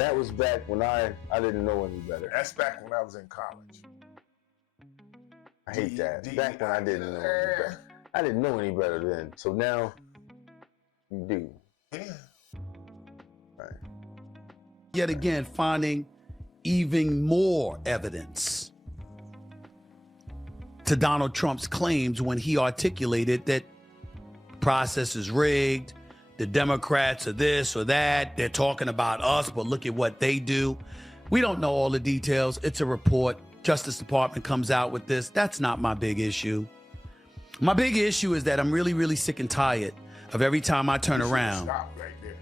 That was back when I didn't know any better. That's back when I was in college. I hate that. Back when I didn't know any better. I didn't know any better then. So now you do. Yeah. Right. Yet again, finding even more evidence to Donald Trump's claims when he articulated that process is rigged, the Democrats are this or that, they're talking about us, but look at what they do. We don't know all the details. It's a report. Justice Department comes out with this. That's not my big issue. My big issue is that I'm really, really sick and tired of every time I turn around. Stop right there.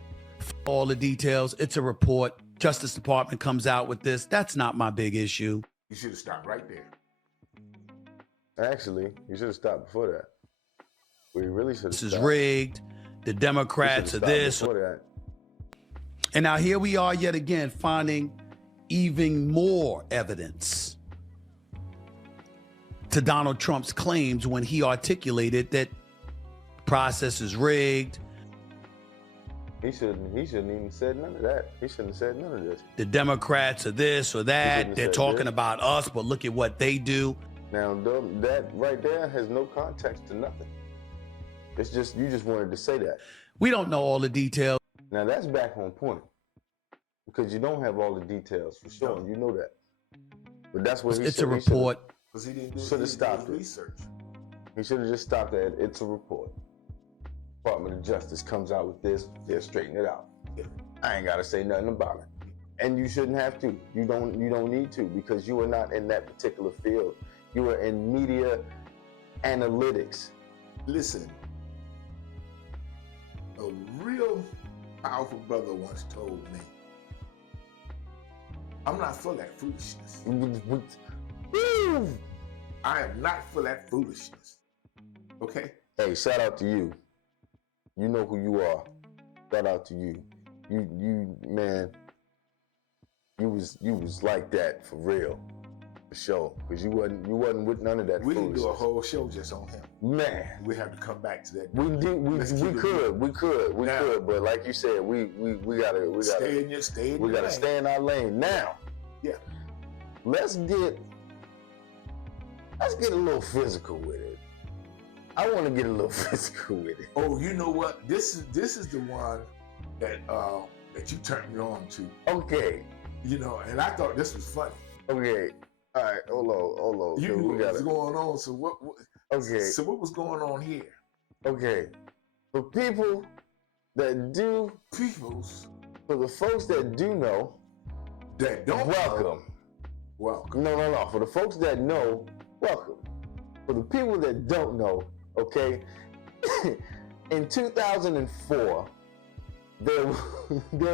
All the details. It's a report. Justice Department comes out with this. That's not my big issue. You should have stopped right there. Actually, you should have stopped before that. We really should have This is stopped. rigged. The Democrats are this. Before that. And now here we are yet again finding even more evidence to Donald Trump's claims when he articulated that process is rigged. He shouldn't even said none of that. He shouldn't have said none of this. The Democrats are this or that. They're talking about us, but look at what they do. Now, that right there has no context to nothing. It's just, you just wanted to say that. We don't know all the details. Now, that's back on point. Because you don't have all the details for sure. You know that. But that's what he It's said. a report. Because he didn't do Should have stopped it. research. He should have just stopped at it's a report. Department of Justice comes out with this, they'll straighten it out. Yeah. I ain't gotta say nothing about it. And you shouldn't have to. You don't need to, because you are not in that particular field. You are in media analytics. Listen, a real powerful brother once told me, I'm not for that foolishness. I am not for that foolishness. Okay? Hey, shout out to you. You know who you are. Shout out to you. You man, you was like that for real. For sure. Because you wasn't with none of that We can foolishness. do a whole show just on him. Man. We have to come back to that. We could, Now, but like you said, we gotta stay in our lane. Now, yeah. Let's get a little physical with it. I want to get a little physical with it. Oh, you know what? This is the one that you turned me on to. Okay. You know, and I thought this was funny. Okay. All right. Hold on. You knew what was going on. So what? Okay. So what was going on here? Okay. For people that do, for the folks that do know, that don't welcome. Welcome. No. For the folks that know, welcome. For the people that don't know, okay, in 2004, there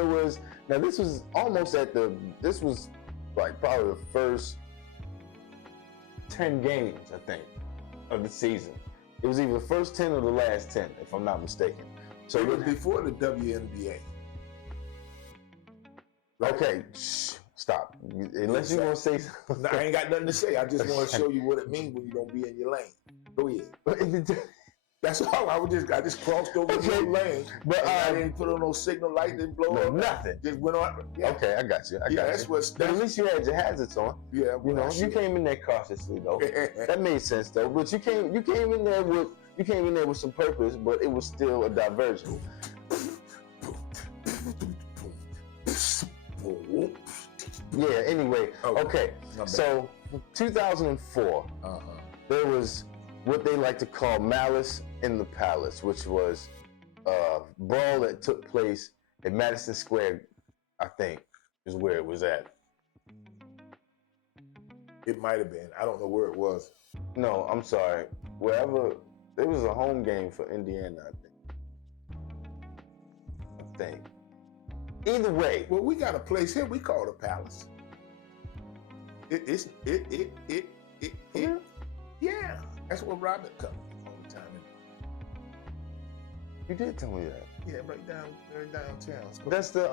was, now this was almost this was like probably the first 10 games, I think, of the season. It was either the first 10 or the last 10, if I'm not mistaken. So it was before the WNBA. Right? Okay, stop. Unless you want to say something. No, I ain't got nothing to say. I just want to show you what it means when you don't be in your lane. Go ahead. That's all. I just crossed over your lane. But I didn't put on no signal light, didn't blow up. Nothing. Just went on. Yeah. Okay, I got you. But at least you had your hazards on. Yeah. You know, you came in there cautiously though. That made sense though. But you came in there with some purpose, but it was still a diversion. Yeah, anyway. Okay. So 2004, there was what they like to call Malice in the Palace, which was a brawl that took place at Madison Square, I think, is where it was at. It might have been. I don't know where it was. No, I'm sorry. Wherever, it was a home game for Indiana, I think. Either way. Well, we got a place here we call the Palace. Yeah. That's where Robin comes all the time. You did tell me that. Yeah, right downtown. That's the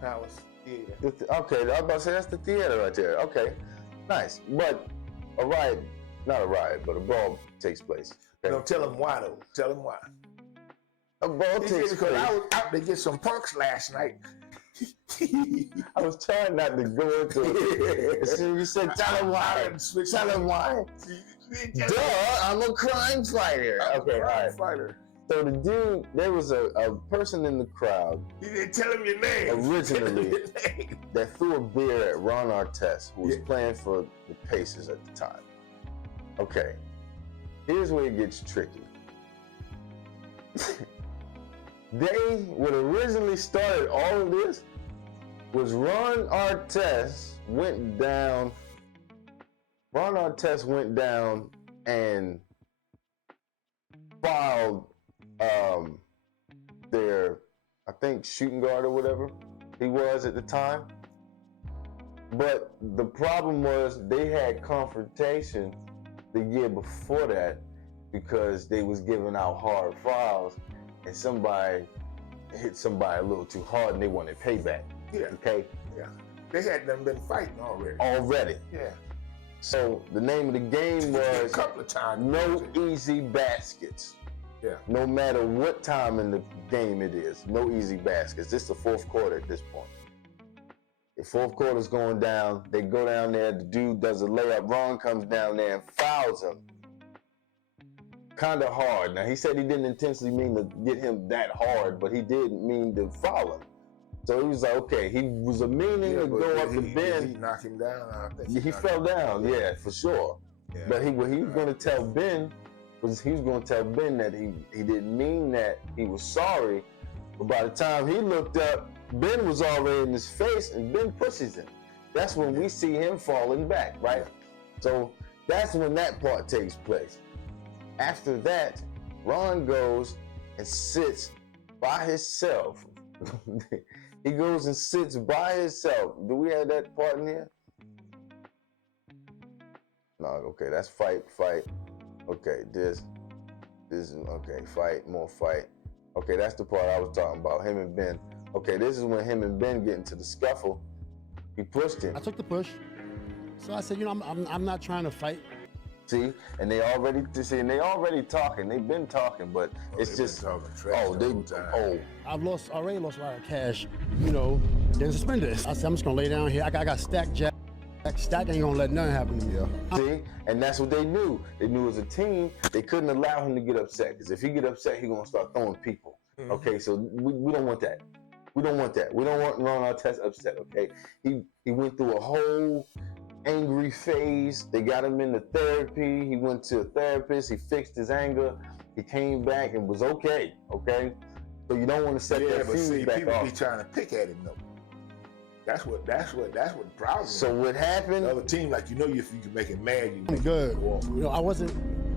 Palace Theater. Okay, I was about to say that's the theater right there. Okay, nice. But a riot, not a riot, but a brawl takes place. Okay? No, tell him why though. Tell him why. A brawl takes place. Because I was out to get some punks last night. I was trying not to go into it. As soon as you said, tell him why. Tell him why. Duh, I'm a crime fighter. Okay, all right. Fighter. So the dude, there was a person in the crowd. You didn't tell him your name. Originally, that threw a beer at Ron Artest, who was playing for the Pacers at the time. Okay, here's where it gets tricky. What originally started all of this was Ron Artest went down and filed their, I think, shooting guard or whatever he was at the time. But the problem was they had confrontation the year before that because they was giving out hard fouls and somebody hit somebody a little too hard and they wanted payback. Yeah. Okay? Yeah. They had them been fighting already. Yeah. So the name of the game was a couple of times. No easy baskets. Yeah. No matter what time in the game it is, no easy baskets. This is the fourth quarter at this point. The fourth quarter's going down. They go down there. The dude does a layup. Ron comes down there and fouls him. Kind of hard. Now, he said he didn't intentionally mean to get him that hard, but he did mean to foul him. So he was like, okay, he was a meaning to go up the bench. Did he knock him down? I think he fell down, yeah, for sure. Yeah. But what he was going to tell Ben was he was going to tell Ben that he didn't mean that, he was sorry. But by the time he looked up, Ben was already in his face and Ben pushes him. That's when we see him falling back, right? So that's when that part takes place. After that, Ron goes and sits by himself. He goes and sits by himself. Do we have that part in here? No, okay, that's fight. Okay, this is, okay, fight, more fight. Okay, that's the part I was talking about, him and Ben. Okay, this is when him and Ben get into the scuffle. He pushed him. I took the push. So I said, I'm not trying to fight. See, and they already talking. They've been talking, but it's just I've already lost a lot of cash, then suspended. I said, I'm just gonna lay down here. I got Stack Jack. Stack ain't gonna let nothing happen to me. See, and that's what they knew. They knew as a team, they couldn't allow him to get upset, because if he get upset, he gonna start throwing people. Mm-hmm. Okay, so we don't want that. We don't want that. We don't want Ron Artest upset. Okay, he went through a whole angry phase. They got him into therapy. He went to a therapist. He fixed his anger. He came back and was okay. Okay, so you don't want to set that fuse back people off. Be trying to pick at him though. That's what the problem is. So what happened? The other team, if you can make him mad, you I'm good. I wasn't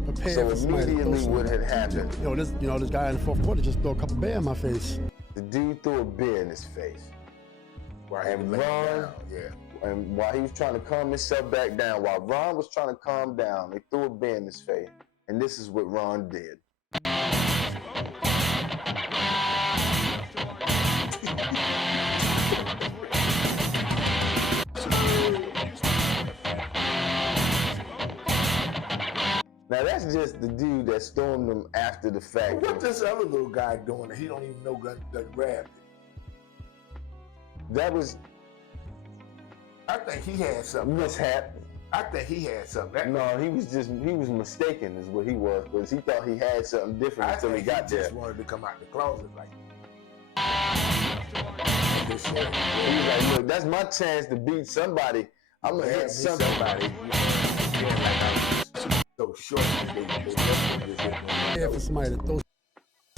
prepared. So immediately what had happened? This guy in the fourth quarter just threw a couple beer in my face. The dude threw a beer in his face. And while he was trying to calm himself back down, while Ron was trying to calm down, they threw a beer in his face. And this is what Ron did. Now that's just the dude that stormed him after the fact. What this other little guy doing that he don't even know gun grabbed it? That was. I think he had something. Mishap. I think he had something. No, he was mistaken is what he was, because he thought he had something different until he got there. He just wanted to come out the closet like. He was like, look, that's my chance to beat somebody. I'm gonna hit somebody. So short. For somebody to throw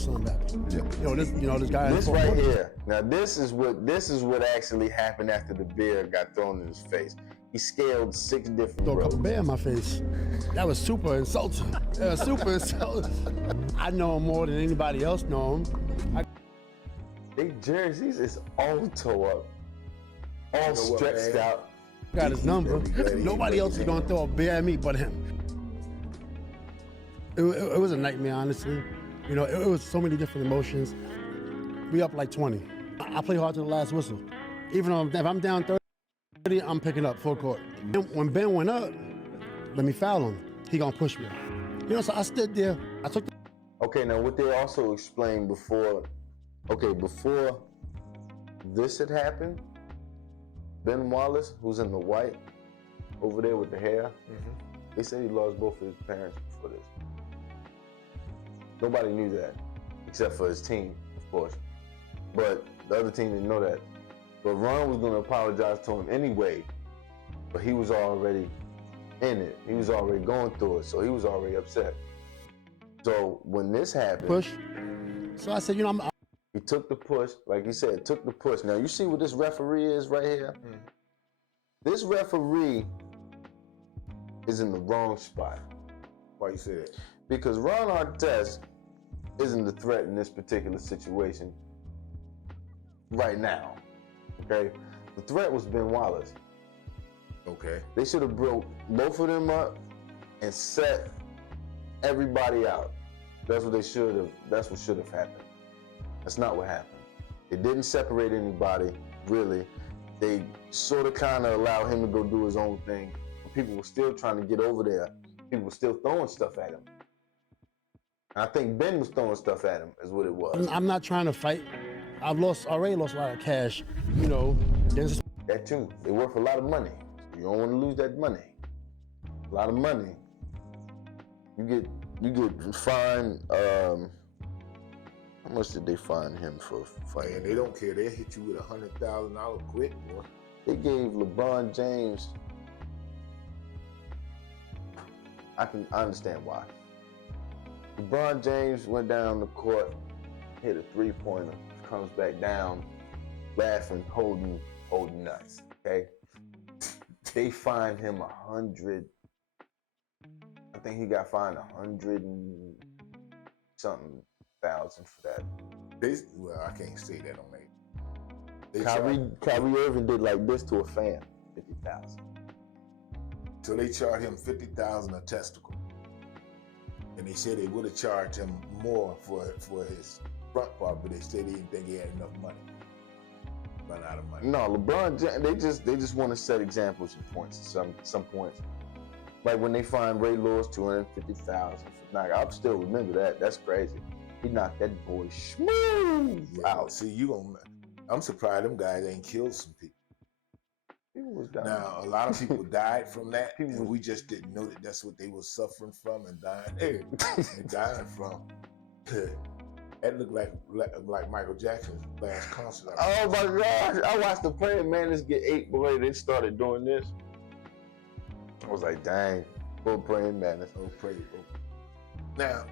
something back. This guy. This right here. Now this is what actually happened after the beer got thrown in his face. He scaled 6 different Throw a roads. couple beer in my face. That was super insulting. I know him more than anybody else know him. Their jerseys is all tore up, all stretched out. Got his number. Nobody else is gonna throw a beer at me but him. It was a nightmare, honestly. It was so many different emotions. We up like 20. I play hard to the last whistle. Even if I'm down 30, I'm picking up full court. When Ben went up, let me foul him. He gonna push me. So I stood there. I took the... Okay, now what they also explained before this had happened, Ben Wallace, who's in the white, over there with the hair, they said he lost both of his parents before this. Nobody knew that, except for his team, of course. But the other team didn't know that. But Ron was going to apologize to him anyway, but he was already in it. He was already going through it, so he was already upset. So when this happened, Push. So I said, you know, he took the push, like he said, took the push. Now you see what this referee is right here? This referee is in the wrong spot. Why you say that? Because Ron Artest isn't the threat in this particular situation right now, okay? The threat was Ben Wallace. Okay. They should have broke both of them up and set everybody out. That's what they should have, that's what should have happened. That's not what happened. They didn't separate anybody, really. They sort of kind of allowed him to go do his own thing. People were still trying to get over there. People were still throwing stuff at him. I think Ben was throwing stuff at him, is what it was. I'm not trying to fight. I've already lost a lot of cash, you know. That too. They're worth a lot of money. You don't want to lose that money. A lot of money. You get fined. How much did they fine him for fighting? Man, they don't care. They hit you with $100,000 quick, boy. They gave LeBron James. I understand why. LeBron James went down the court, hit a 3-pointer, comes back down, laughing, holding nuts. Okay. They fined him 100. I think he got fined 100 and something thousand for that. Well, I can't say that on me. Kyrie Irving did like this to a fan, 50,000. So they charged him 50,000 a testicle, and they said they would have charged him more for his front part, but they said they didn't think he had enough money. Run out of money. No, LeBron James, they just want to set examples and points at some points. Like when they fined Ray Lewis 250,000 for knockout. I still remember that. That's crazy. He knocked that boy smooth out. See, I'm surprised them guys ain't killed some people. Now, a lot of people died from that, and we just didn't know that that's what they were suffering from and dying from. That looked like Michael Jackson's last concert. Oh my gosh! I watched the Praying Mantis get 8 before they started doing this. I was like, dang, poor Praying Mantis. Oh, pray. Now,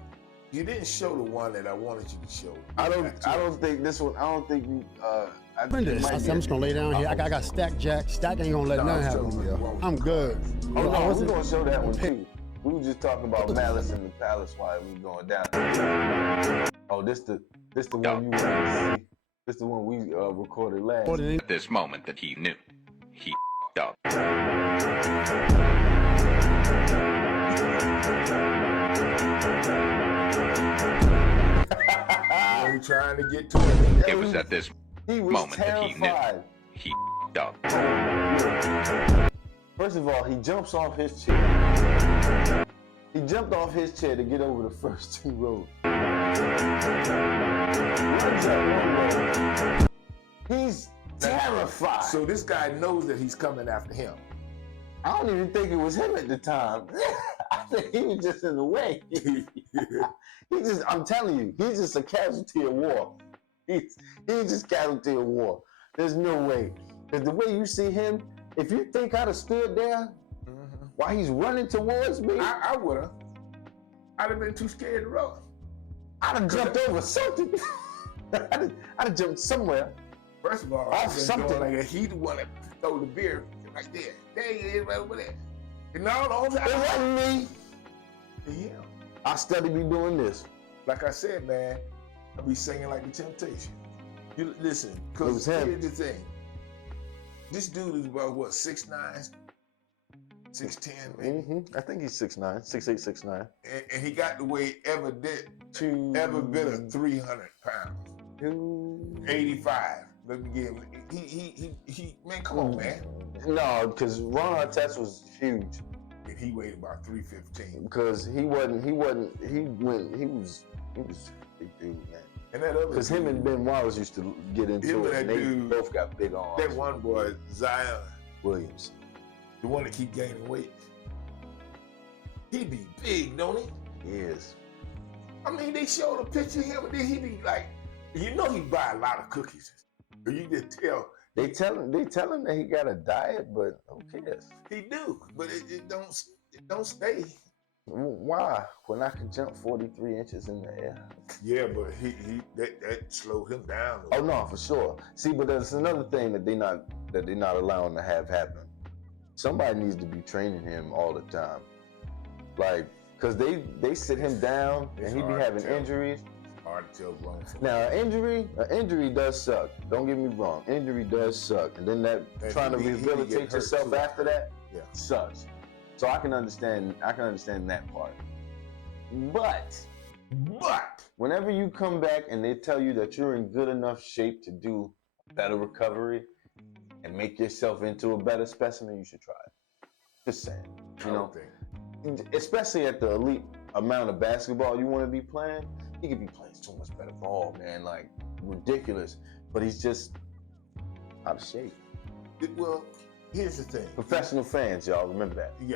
you didn't show the one that I wanted you to show. I don't think this one. I don't think you. I'm just gonna lay down here. I got Stack Jack. Stack ain't gonna let nothing happen to me, yo. I'm good. Oh no, we're gonna show that one too. We were just talking about Malice in the Palace while we were going down. Oh, this the one you wanted to see. This the one we recorded last. At this moment that he knew, he up. Are you trying to get to it? It was at this moment that he knew, he up. First of all, he jumps off his chair. He jumped off his chair to get over the first 2 rows. He's terrified. So this guy knows that he's coming after him. I don't even think it was him at the time. I think he was just in the way. I'm telling you, he's just a casualty of war. He's just casualty of war. There's no way. Because the way you see him, if you think I'd have stood there while he's running towards me, I would have. I'd have been too scared to run. I'd have jumped over something. I'd have jumped somewhere. First of all, off something. Like he the one that throw the beer right there. There he is, right over there. And no, it wasn't me. Yeah. I study be doing this. Like I said, man, I be singing like the Temptation. You listen, because here's the thing. This dude is about what, 6'9", 6'10", maybe? I think he's 6'9", 6'8", 6'9". And he got the way ever been of 300 pounds. 85. Let me give him. He man, come on, man. No, because Ron Artest was huge. And he weighed about 315. Because he was a big dude, man. And that other Because him and Ben Wallace used to get into it, and they dude, both got big arms. That one boy, Zion Williams. The one that keep gaining weight. He be big, don't he? He is. I mean, they showed a picture of him, and then he be like, you know, he buy a lot of cookies. You can tell. They tell him that he got a diet, but who cares? He do, but it don't stay. Why? When I can jump 43 inches in the air. Yeah, but that slowed him down. Oh no, for sure. See, but there's another thing that they're not allowing to have happen. Somebody needs to be training him all the time, like, cause they sit him down and he be having injuries. Hard to tell wrong. Now, an injury does suck. Don't get me wrong, injury does suck, and then trying to rehabilitate yourself after that sucks. So I can understand that part. But whenever you come back and they tell you that you're in good enough shape to do better recovery and make yourself into a better specimen, you should try it. Just saying, you know, especially at the elite amount of basketball you want to be playing, he could be playing so much better ball, man, like ridiculous. But he's just out of shape. Well, here's the thing. Professional fans, y'all, remember that.